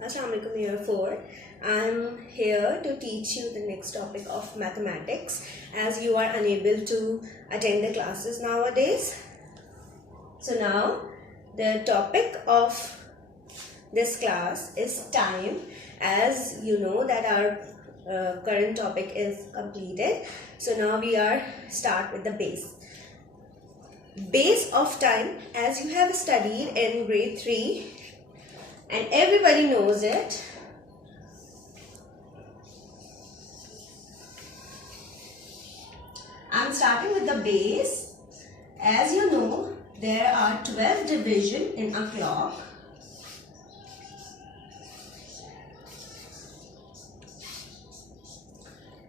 Assalamualaikum year 4. I'm here to teach you the next topic of mathematics as you are unable to attend the classes nowadays. So now the topic of this class is time, as you know that our current topic is completed. So now we are start with the base. Base of time, as you have studied in grade 3 and everybody knows it. I'm starting with the base. As you know, there are 12 divisions in a clock.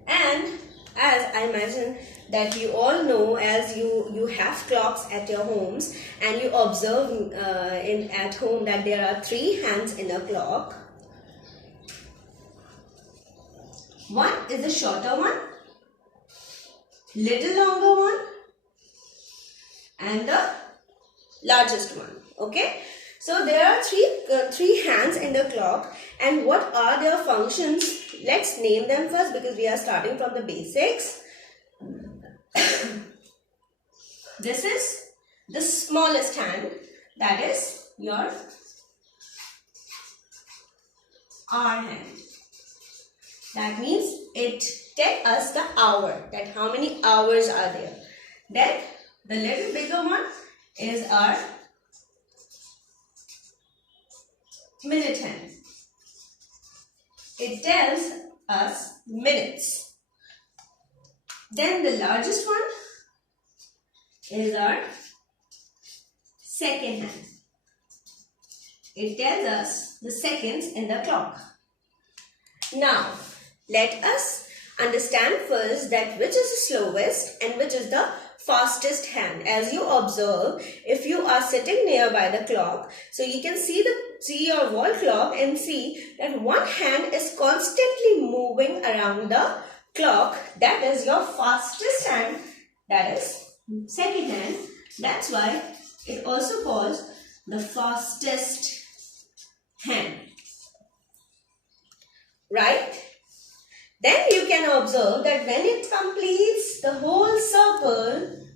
And as I imagine that you all know, as you have clocks at your homes and you observe at home that there are 3 hands in a clock. One is the shorter one, little longer one, and the largest one. Okay, so there are three hands in the clock, and what are their functions? Let's name them first because we are starting from the basics. This is the smallest hand, that is your R hand. That means it tells us the hour, that how many hours are there. Then the little bigger one is our minute hand. It tells us minutes. Then the largest one is our second hand. It tells us the seconds in the clock. Now, let us understand first that which is the slowest and which is the fastest hand. As you observe, if you are sitting nearby the clock, so you can see your wall clock and see that one hand is constantly moving around the clock. That is your fastest hand, that is second hand. That's why it also calls the fastest hand, right? Then you can observe that when it completes the whole circle,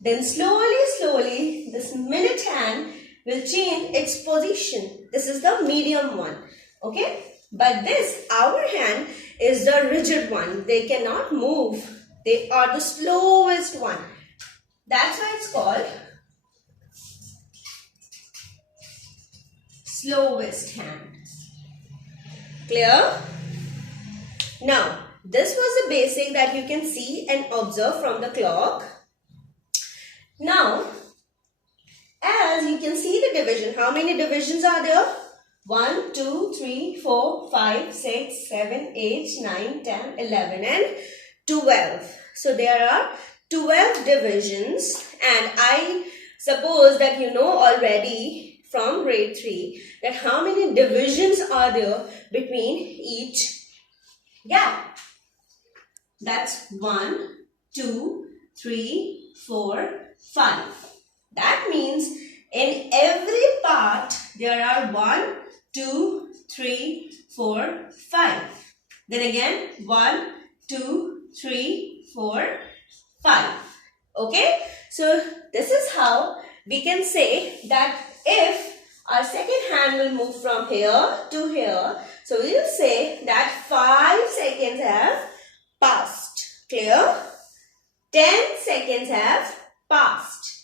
then slowly this minute hand will change its position. This is the medium one, okay? But this hour hand is the rigid one. They cannot move. They are the slowest one. That's why it's called slowest hand. Clear? Now, this was the basic that you can see and observe from the clock. Now, as you can see the division, how many divisions are there? 1, 2, 3, 4, 5, 6, 7, 8, 9, 10, 11 and 12. So there are 12 divisions, and I suppose that you know already from grade 3 that how many divisions are there between each gap. That's 1, 2, 3, 4, 5. That means in every part there are 1, 2, 3, 4, 5. Then again 1, 2, 3, 4, 5. Okay, so this is how we can say that if our second hand will move from here to here, so we will say that 5 seconds have passed. Clear? 10 seconds have passed.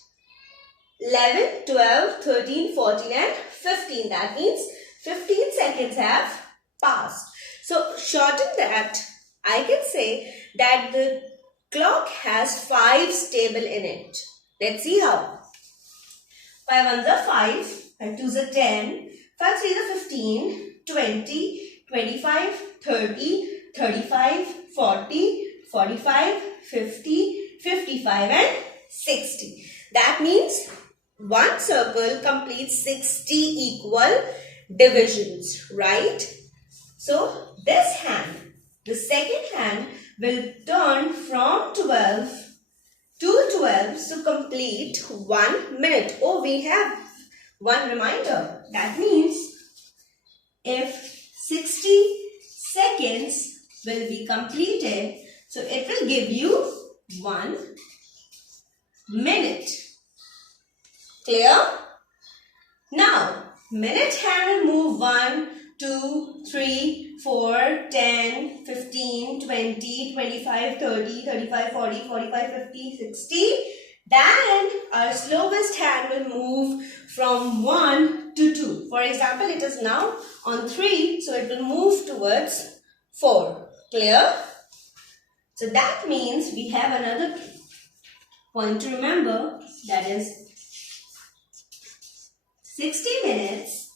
11, 12, 13, 14 and 15. That means 15 seconds have passed. So shorten that, I can say that the clock has 5 stable in it. Let's see how. 5 ones are 5, 5 twos are 10, 5 threes are 15, 20, 25, 30, 35, 40, 45, 50, 55 and 60. That means one circle completes 60 equal divisions, right? So this hand, the second hand, will turn from 12 to 12 to complete 1 minute. Oh, we have one reminder. That means if 60 seconds will be completed, so it will give you 1 minute. Clear? Now, minute hand will move 1, 2, 3, 4, 10, 15, 20, 25, 30, 35, 40, 45, 50, 60. Then our slowest hand will move from 1 to 2. For example, it is now on 3, so it will move towards 4. Clear? So that means we have another point to remember, that is 60 minutes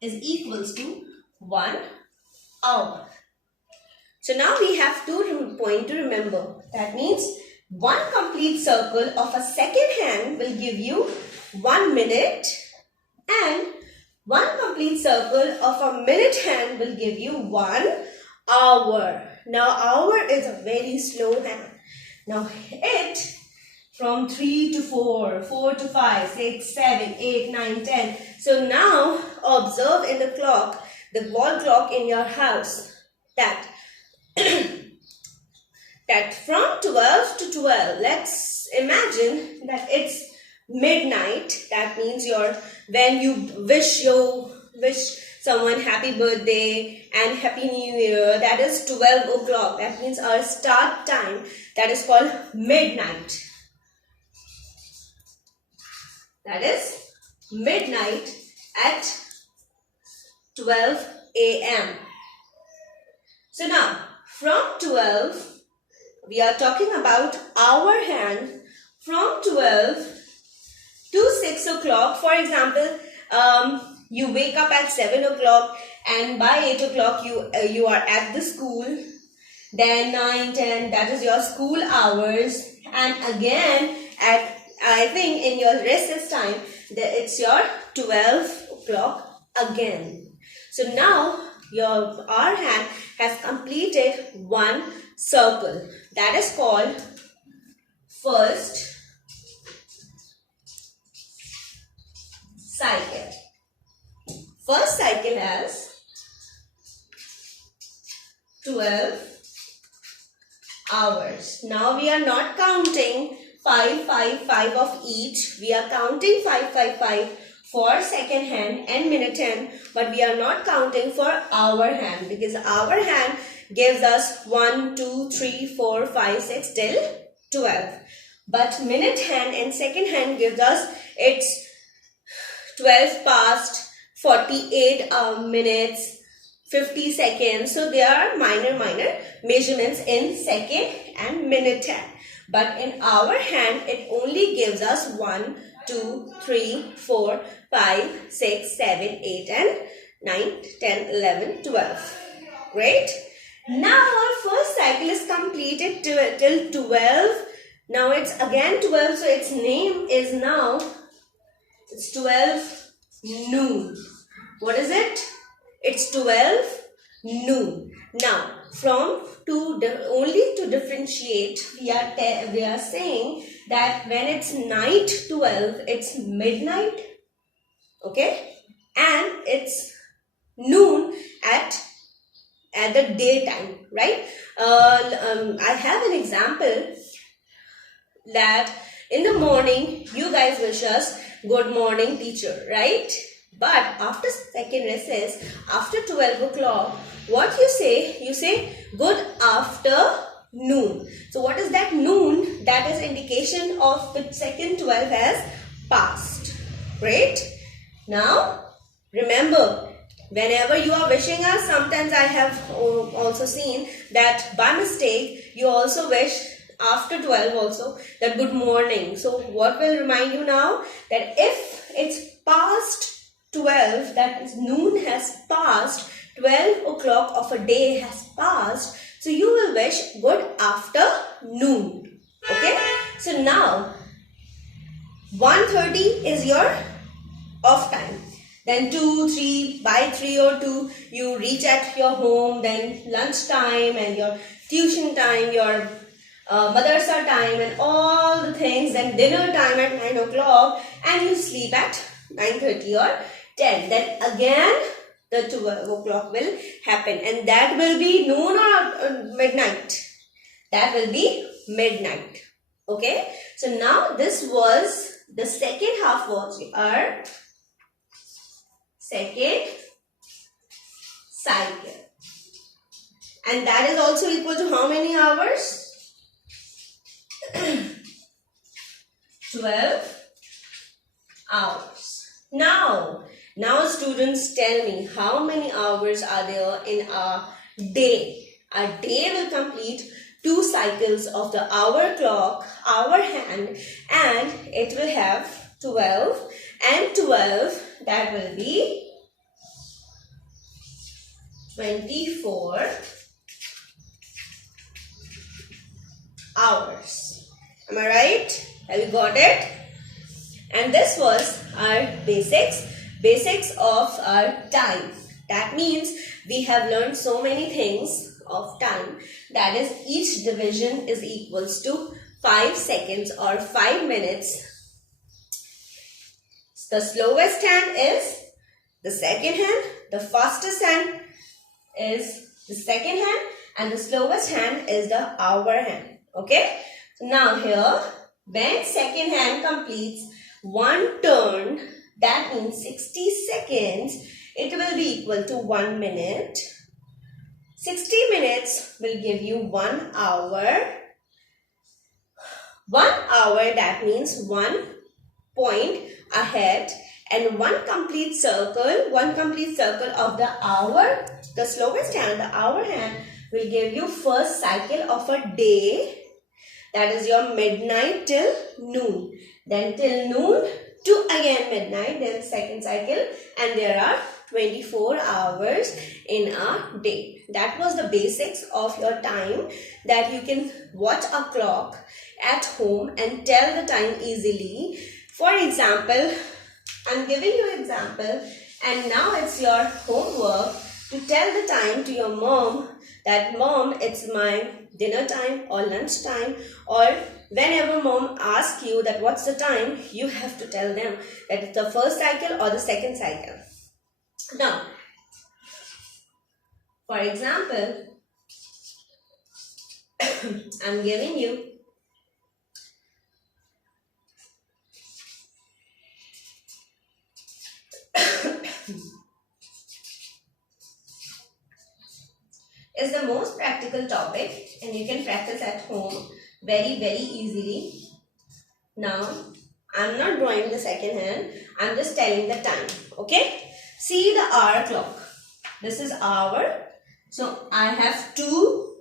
is equals to 1 hour. So now we have 2 points to remember. That means 1 complete circle of a second hand will give you 1 minute, and 1 complete circle of a minute hand will give you 1 hour. Now hour is a very slow hand. Now it from 3 to 4, 4 to 5, 6, 7, 8, 9, 10. So now observe in the clock, the wall clock in your house, that that from 12 to 12, let's imagine that it's midnight. That means when you wish someone happy birthday and happy new year, that is 12 o'clock. That means our start time, that is called midnight. That is midnight at 12 a.m. So now from 12, we are talking about hour hand from 12 to 6 o'clock. For example, you wake up at 7 o'clock and by 8 o'clock you are at the school. Then 9, 10, that is your school hours. And again at, I think in your recess time, it's your 12 o'clock again. So now your hour hand has completed 1 circle. That is called first cycle. First cycle has 12 hours. Now we are not counting 5, 5, 5 of each. We are counting 5, 5, 5 for second hand and minute hand, but we are not counting for hour hand, because hour hand gives us 1, 2, 3, 4, 5, 6 till 12. But minute hand and second hand gives us, it's 12 past 48 minutes 50 seconds. So there are minor measurements in second and minute hand. But in our hand, it only gives us 1, 2, 3, 4, 5, 6, 7, 8 and 9, 10, 11, 12. Great. Now our first cycle is completed till 12. Now it's again 12. So its name is now, it's 12 noon. What is it? It's 12 noon. Now only to differentiate, we are saying that when it's night 12, it's midnight, okay, and it's noon at the daytime, right? I have an example that in the morning you guys wish us good morning teacher, right? But after second recess, after 12 o'clock, what you say? You say good afternoon. So what is that noon? That is indication of the second 12 has passed. Great. Now remember, whenever you are wishing us, sometimes I have also seen that by mistake you also wish after 12 also that good morning. So what will remind you now? That if it's past 12, that is noon has passed, 12 o'clock of a day has passed, so you will wish good afternoon. Okay. So now 1:30 is your off time. Then 2, 3, by 3 or 2, you reach at your home. Then lunch time and your tuition time, your madrasa time and all the things, then dinner time at 9 o'clock, and you sleep at 9:30 or 10. Then again the 12 o'clock will happen, and that will be noon or midnight. That will be midnight. Okay. So now this was the second half was our second cycle. And that is also equal to how many hours? 12 hours. Now students, tell me, how many hours are there in a day? A day will complete 2 cycles of the hour clock, hour hand, and it will have 12 and 12, that will be 24 hours. Am I right? Have you got it? And this was our basics of our time. That means we have learned so many things of time. That is, each division is equals to 5 seconds or 5 minutes. The slowest hand is the second hand, the fastest hand is the second hand, and the slowest hand is the hour hand. Okay. Now here, when second hand completes 1 turn, that means 60 seconds, it will be equal to 1 minute. 60 minutes will give you 1 hour. 1 hour, that means 1 point ahead, and one complete circle of the hour, the slowest hand, the hour hand, will give you first cycle of a day. That is your midnight till noon. Then till noon to again midnight, then second cycle, and there are 24 hours in a day. That was the basics of your time, that you can watch a clock at home and tell the time easily. For example, I'm giving you an example, and now it's your homework to tell the time to your mom, that mom, it's my dinner time or lunch time, or whenever mom asks you that what's the time, you have to tell them that it's the first cycle or the second cycle. Now, for example, I'm giving you is the most practical topic, and you can practice at home very easily. Now, I'm not drawing the second hand, I'm just telling the time. Okay, see the hour clock. This is hour, so I have 2,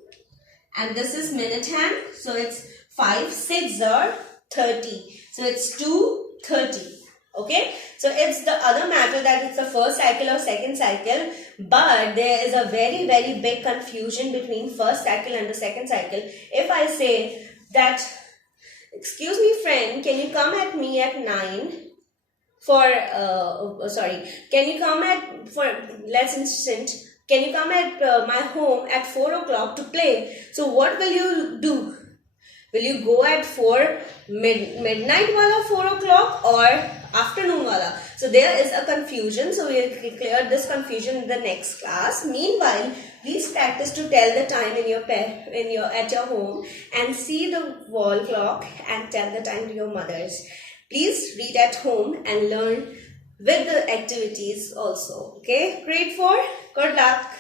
and this is minute hand, so it's 5, 6 or 30, so it's 2:30. Okay, so it's the other matter that it's the first cycle or second cycle, but there is a very big confusion between first cycle and the second cycle. If I say that, excuse me friend, can you come at me at 9 for, can you come at, for, let's instant, can you come at my home at 4 o'clock to play? So what will you do? Will you go at midnight wala 4 o'clock or afternoon wala? So there is a confusion. So we will clear this confusion in the next class. Meanwhile, please practice to tell the time at your home, and see the wall clock and tell the time to your mothers. Please read at home and learn with the activities also. Okay, grade 4, good luck.